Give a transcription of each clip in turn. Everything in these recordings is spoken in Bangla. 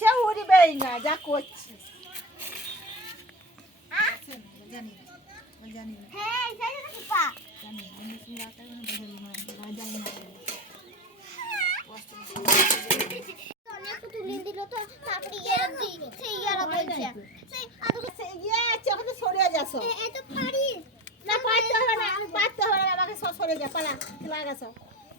কেউ উড়িবেই না যা করছি জানি না জানি না হ্যাঁ জানি না সে ইয়ে সরে সব যা পালা চলে গেছো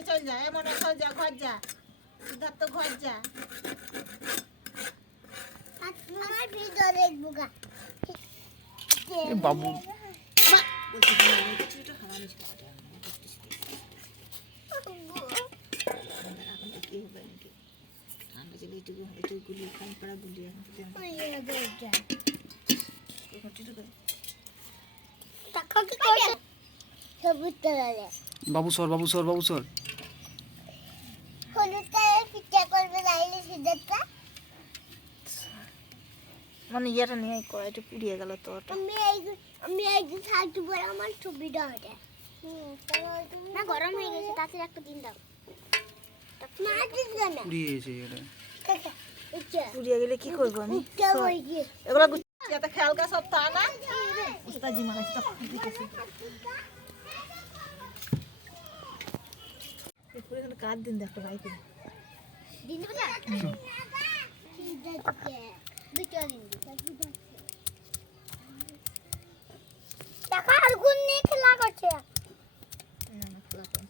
জানি চল যা এমন চল যা ঘর যা। সিদ্ধার্থ ঘর যা। আমার ভিডিও দেখব গা। এ বাবু। ঠান্ডা এটুকু এটুকু গুলি কান পাড়া গুলি বাবু সর বাবু সর বাবু সর। মানে ইয়েটা নিয়ে কড়াইটা পুড়িয়ে গেল তো ওটা আমি একদিন আমি একদিন থাকতে পরে আমার ছবিটা ওঠে না গরম হয়ে গেছে তাছাড়া একটা দিন দাও। না দিন না। পুড়িয়ে গেছে এটা পুড়িয়ে গেলে কি করব আমি? হয়ে গিয়ে খেয়াল কা সব তা না। উস্তাজি মারা সেটা দিতেছে এখানে কার দিন দেখো বাইকে দিন দেবো না দুটো দিন টাকা আগুন নিয়ে খেলা করছে আগুন নাকি রাঙ্গলি না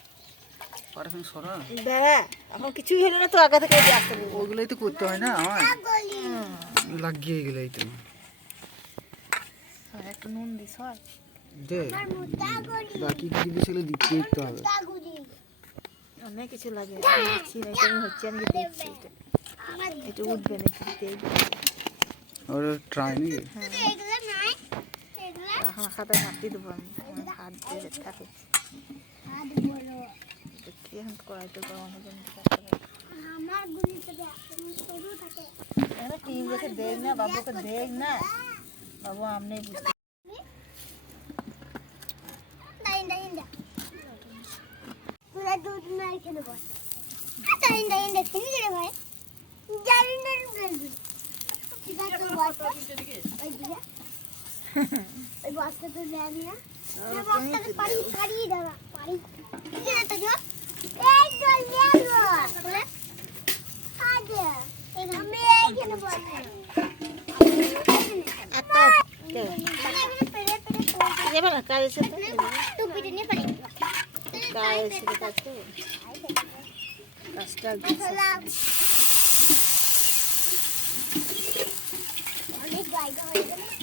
সরা। দাঁড়া এখন হলো না তো আগে থেকে আসতে ওইগুলোই তো করতে হয় না আমার। লাগিয়ে গেলেই তো। একটু নুন দিস হয়। দে। বাকি কি জিনিস দিতে দিতে হবে। অনেক কিছু লাগে দেখছি না কেমন হচ্ছে আমি দেখছি এটা। উঠবে না ট্রাই এগুলো এখন খাতায় হাঁটি দেবো আমি হাত দিয়ে থাকে হাত দেখি এখন কড়াইতে গরম হবে আমি আমার গুলিতে একদম সরু থাকে টিম রেখে দেখ না বাবুকে দেখ না বাবু আমনে বুঝতে দাইন দাইন দা পুরা দুধ নাই খেলে বল দাইন দাইন দা কিনে গেলে ভাই জানি না বলবি ঠিক আছে বস্তা ওই তো দেন না না বস্তাকে পারি পারি দাও পারি ঠিক তো যো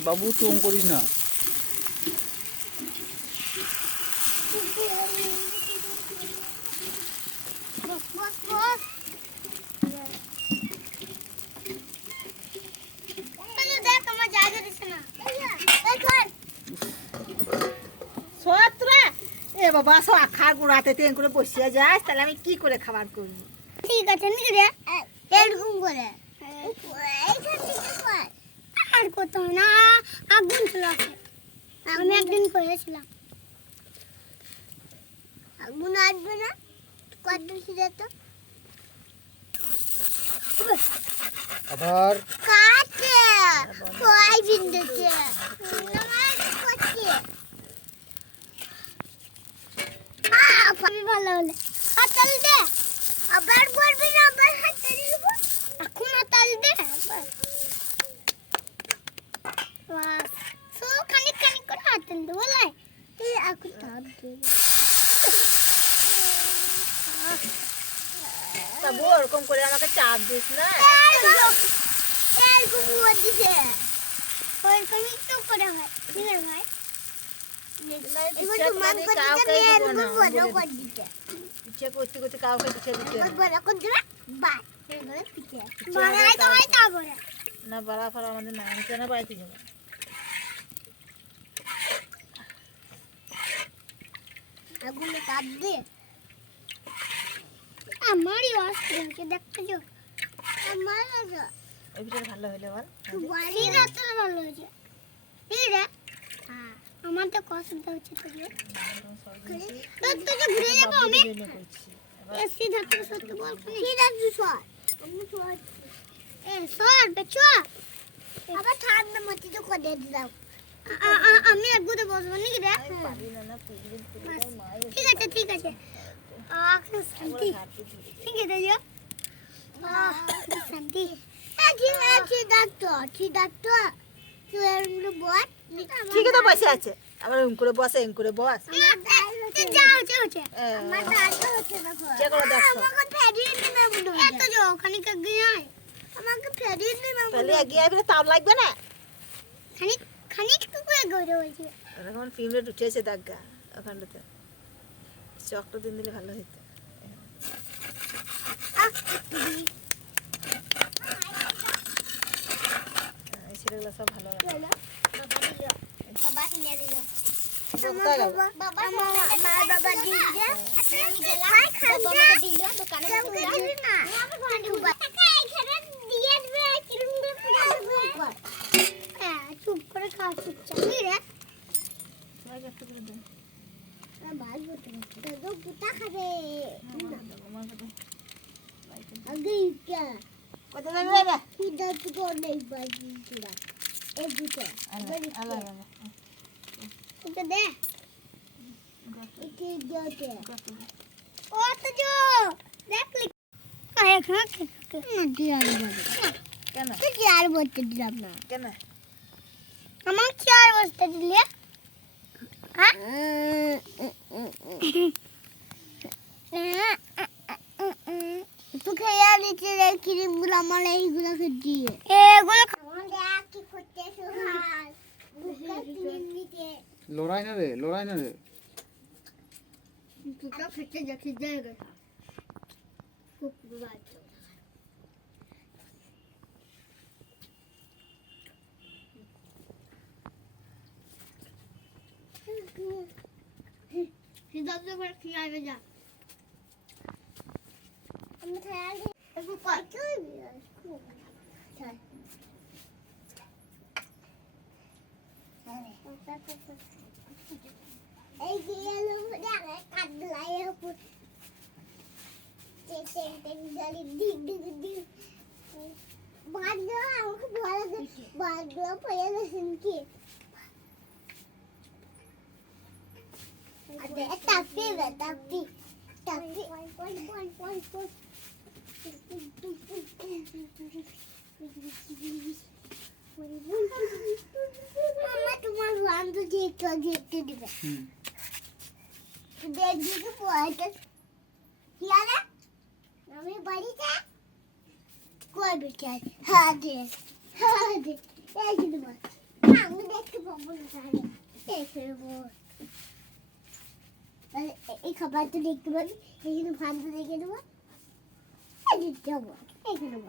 বাবু চোং করিস না বস বস বস দেখ আমার জায়গা দিচ্ছে না এই কর সত্রা এ বাবা সব খার গুঁড়াতে তেন করে বসিয়ে যাস তাহলে আমি কি করে খাবার করব? ঠিক আছে নাকি রে এরকম করে আর কত না আগুন চলে আমি একদিন করেছিলাম। আগুন আসবে না কতদিন ছিল তো? আবার? কাটে কয় বিন্দুতে ভালো হলে। হাতাল দে আবার পড়বি আবার হাতাল দিব? এখন হাতাল দে। সো খানিক খানিক করে হাতাল দেবো লাই এখন হাত দেবো ওরকম করে আমাকে চাপ দিস না। ওরকমই তো করে হয়। ঠিক আছে ভাই মান করতে করতে কাউকে পিছিয়ে দিতে না। বাড়া ফাড়া আমাদের আমি কেন বাড়িতে যাব? আগুনে কাট দে আমারই অস্ত্র হচ্ছে দেখতে যো। আমার ভালো হইলে বল। ভালো হয়েছে হ্যাঁ আমার তো কষ্ট হচ্ছে তো তোর তো যে ঘুরে যাব আমি করছি এ সিধা তো সত্যি বল সিধা তুই সর আমি সর এ সর বেচো আবার ঠান্ডা মতি তো করে দিলাম আমি একগুতে বসবো নাকি রে পারি না না পুজো ঠিক আছে ঠিক আছে আহ শান্তি ঠিক আছে যা আহ শান্তি হ্যাঁ ঠিক আছে ডাক্তার ঠিক ডাক্তার তুই এরগুলো বল ঠিকই তো বসে আছে। আবার এম করে বসে এম করে বস। তাও লাগবে না? খানিক খানিক তো করে গড়ে হয়েছে এখন ফিল্মে উঠেছে দাগা ওখানটাতে। চকটা দিন দিলে ভালো হতো এই ছেলেগুলো সব ভালো চলো বাবা কিনে দিল কোথায় গেল? বাবা মা বাবা দিল আমি গেলাম বাবা আমাকে দিল দোকানে দিল না আমি টাকা এখানে দিয়ে দিবে কিরম করে হ্যাঁ চুপ করে খাওয়া সবাইকে একটু করে দিন। কত দেবে চেয়ার বসতে আমার চেয়ার বসতে দিলে হ্যাঁ দিয়ে। এগুলো দেখ কি করতে সুহাস বুকে ক্রিম দিতে লড়াই না রে লড়াই না রে দুটো ফেটে যাচ্ছে জায়গা খুব বাজে সিদ্ধার্থ করে কি আগে যা আমি খেয়াল একটু কত এই গেলো দেখে কাটলাই উপর টেন মামা তোমার বান্ধব দেখতে দেখতে দিবে। হুম। দেখবি কি পড়াইতে আমি বাড়িতে কই বেটে হ্যাঁ দে হ্যাঁ দে। এই যে দেবো আমি দেখতে পাবো না তাহলে। এই খাবারটা দেখতে পাবি। এখানে ভাত দেখে নেব এই যে যাব এখানে নেব